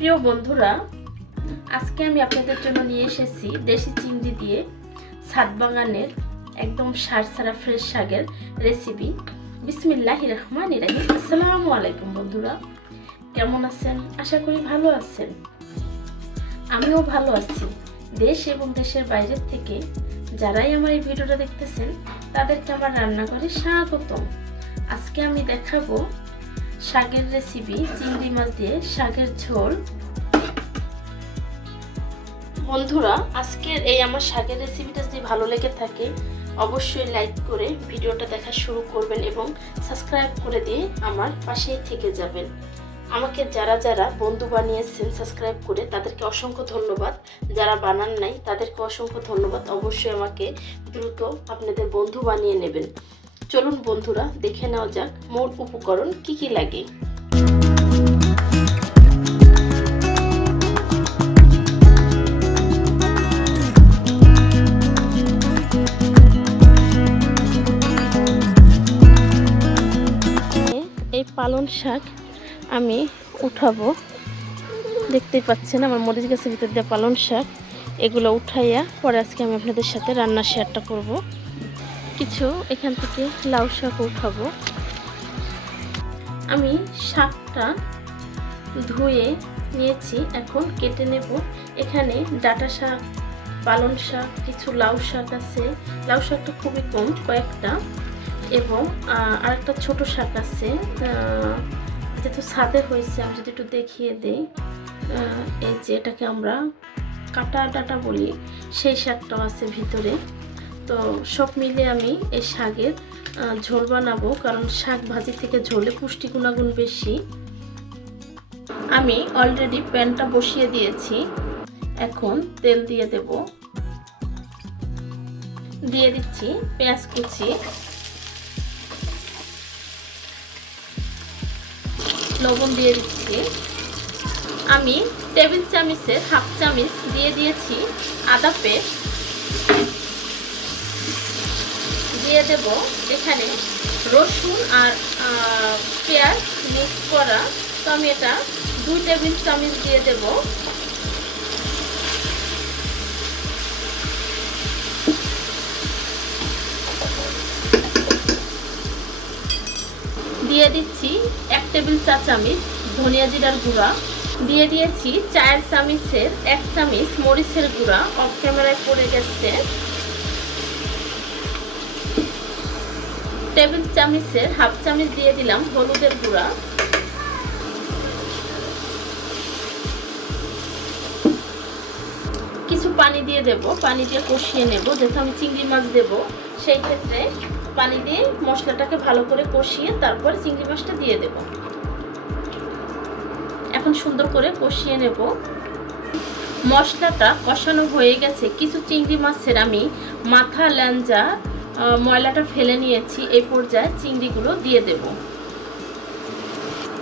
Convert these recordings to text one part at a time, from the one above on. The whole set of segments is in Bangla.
প্রিয় বন্ধুরা, আজকে আমি আপনাদের জন্য নিয়ে এসেছি দেশি চিংড়ি দিয়ে সাত বাগানের একদম সার সারা ফ্রেশ শাকের রেসিপি বিসমিল্লাহ রহমান রাহিম। আসসালামু আলাইকুম বন্ধুরা, কেমন আছেন? আশা করি ভালো আছেন। আমিও ভালো আছি। দেশ এবং দেশের বাইরের থেকে যারাই আমার এই ভিডিওটা দেখতেছেন, তাদেরকে আমার রান্নাঘরে স্বাগতম। আজকে আমি দেখাবো শাকের রেসিপি চিংড়ি মাছ দিয়ে শাকের ঝোল। বন্ধুরা, আজকের এই আমার শাকের রেসিপিটা যদি ভালো লেগে থাকে, অবশ্যই লাইক করে ভিডিওটা দেখা শুরু করবেন এবং সাবস্ক্রাইব করে দিয়ে আমার পাশেই থেকে যাবেন। আমাকে যারা যারা বন্ধু বানিয়েছেন সাবস্ক্রাইব করে তাদেরকে অসংখ্য ধন্যবাদ। যারা বানান নাই, তাদেরকে অসংখ্য ধন্যবাদ। অবশ্যই আমাকে দ্রুত আপনাদের বন্ধু বানিয়ে নেবেন। চলুন বন্ধুরা, দেখে নেওয়া যাক মোট উপকরণ কি কি লাগে। এই পালন শাক আমি উঠাবো। দেখতেই পাচ্ছেন আমার মরিচ গাছের ভিতর দিয়ে পালন শাক। এগুলো উঠাইয়া পরে আজকে আমি আপনাদের সাথে রান্নার শেয়ারটা করব। কিছু এখান থেকে লাউ শাক উঠাবো। আমি শাকটা ধুয়ে নিয়েছি, এখন কেটে নেব। এখানে ডাটা শাক পালন শাক, কিছু লাউ শাক আছে। লাউ শাকটা খুবই কম, কয়েকটা। এবং আরেকটা ছোট শাক আছে যেহেতু ছাদে হয়েছে, আমি যদি একটু দেখিয়ে দিই। এই যে এটাকে আমরা কাটা ডাটা বলি, সেই শাকটাও আছে ভিতরে। তো সব মিলে আমি এই শাকের ঝোল বানাবো, কারণ শাক ভাজি থেকে ঝোলে পুষ্টি গুণাগুণ বেশি। আমি অলরেডি প্যানটা বসিয়ে দিয়েছি। এখন তেল দিয়ে দেব। দিয়ে দিচ্ছি পেঁয়াজ কুচি। লবণ দিয়ে দিচ্ছি। আমি টেবিল চামিচের হাফ চামিচ দিয়ে দিয়েছি আদা পেস্ট। দিয়ে দেব, এখানে রসুন আর পেঁয়াজ মিক্স করা তো দুই টেবিল চামচ দিয়ে দেব। দিয়ে দিচ্ছি এক টেবিল চা চামচ ধনিয়া জিরার গুঁড়া। দিয়ে দিয়েছি চায়ের চামচের এক চামচ মরিচের গুঁড়া। অফ ক্যামেরায় পড়ে গেছে। টেবিল চামচের হাফ চামচ দিয়ে দিলাম হলুদের গুঁড়া। কিছু পানি দিয়ে দেব, পানি দিয়ে কষিয়ে নেব। যেহেতু আমি চিংড়ি মাছ দেব, সেই ক্ষেত্রে পানি দিয়ে মশলাটাকে ভালো করে কষিয়ে তারপর চিংড়ি মাছটা দিয়ে দেব। এখন সুন্দর করে কষিয়ে নেব। মশলাটা কষানো হয়ে গেছে। কিছু চিংড়ি মাছের আমি মাথা ল্যাঞ্জা ময়লাটা ফেলে নিয়েছি, এই পর্যায়ে চিংড়িগুলো দিয়ে দেব।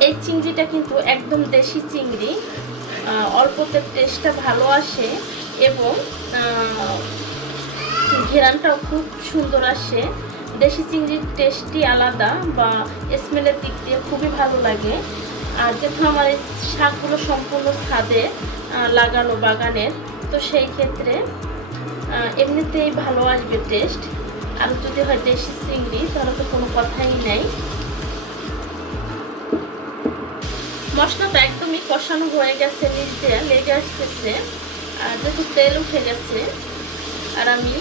এই চিংড়িটা কিন্তু একদম দেশি চিংড়ি অল্পতে টেস্টটা ভালো আসে এবং ঘেরানটাও খুব সুন্দর আসে। দেশি চিংড়ির টেস্টই আলাদা বা স্মেলের দিক দিয়ে খুবই ভালো লাগে। আর যেহেতু আমার এই শাকগুলো সম্পূর্ণ ছাদে লাগানো বাগানের, তো সেই ক্ষেত্রে এমনিতেই ভালো আসবে টেস্ট। আর যদি হয় দেশি চিংড়ি, তাহলে তো কোনো কথাই নেই। মশলাটা একদমই কষানো হয়ে গেছে, নিচ দিয়ে লেগে আসতেছে। আর যেহেতু তেল উঠে গেছে, আর আমি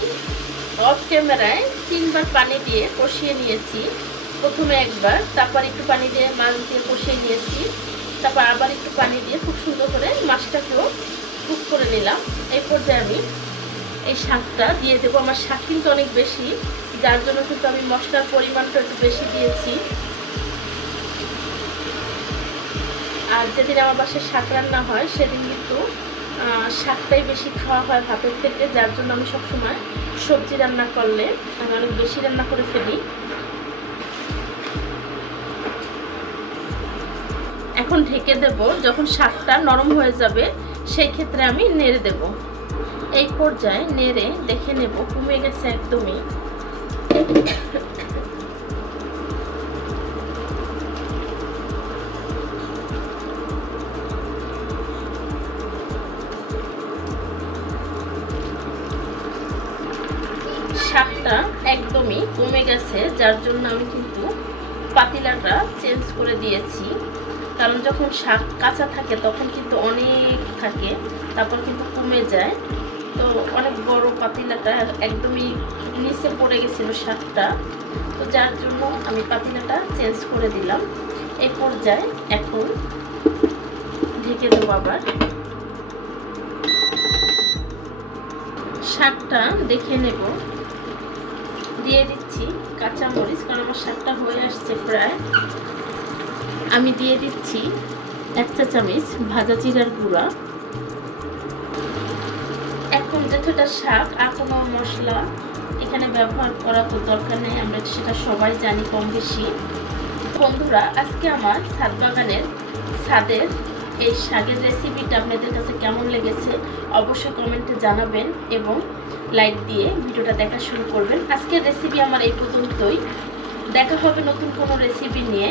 অফ ক্যামেরায় তিনবার পানি দিয়ে কষিয়ে নিয়েছি। প্রথমে একবার, তারপর একটু পানি দিয়ে মাছ দিয়ে কষিয়ে নিয়েছি। তারপর আবার একটু পানি দিয়ে খুব সুন্দর করে মাছটাকেও কুক করে নিলাম। এই পর্যায়ে আমি এই শাকটা দিয়ে দেবো। আমার শাক কিন্তু অনেক বেশি, যার জন্য কিন্তু আমি মশলার পরিমাণটা একটু বেশি দিয়েছি। আর যেদিন আমার বাসায় শাক রান্না হয়, সেদিন কিন্তু শাকটাই বেশি খাওয়া হয় ভাতের থেকে, যার জন্য আমি সবসময় সবজি রান্না করলে আমি অনেক বেশি রান্না করে ফেলি। এখন ঢেকে দেব। যখন শাকটা নরম হয়ে যাবে, সেই ক্ষেত্রে আমি নেড়ে দেব। এই পর্যায়ে নেড়ে দেখে নেব কমে গেছে একদমই। স্বাদটা একদমই কমে গেছে, যার জন্য আমি কিন্তু পাতিলাটা চেঞ্জ করে দিয়েছি। কারণ যখন শাক কাঁচা থাকে, তখন কিন্তু অনেক থাকে, তারপর কিন্তু কমে যায়। তো অনেক বড় পাতিলাটা একদমই নিচে পড়ে গেছিল শাকটা। তো যার জন্য আমি পাতিলাটা চেঞ্জ করে দিলাম। এই পর্যায়ে এখন ঢেকে দেবো আবার। শাকটা দেখে নেব। দিয়ে দিচ্ছি কাঁচা মরিচ কারণ আমার শাকটা হয়ে আসছে প্রায়। আমি দিয়ে দিচ্ছি এক চা চামচ ভাজা জিরার গুঁড়া এখন যেটা শাক আর কোনো মশলা এখানে ব্যবহার করা তো দরকার নেই, আমরা সেটা সবাই জানি কম বেশি। বন্ধুরা, আজকে আমার ছাদ বাগানের ছাদের এই শাকের রেসিপিটা আপনাদের কাছে কেমন লেগেছে অবশ্যই কমেন্টে জানাবেন এবং লাইক দিয়ে ভিডিওটা দেখা শুরু করবেন। আজকের রেসিপি আমার এই পর্যন্তই। দেখা হবে নতুন কোনো রেসিপি নিয়ে।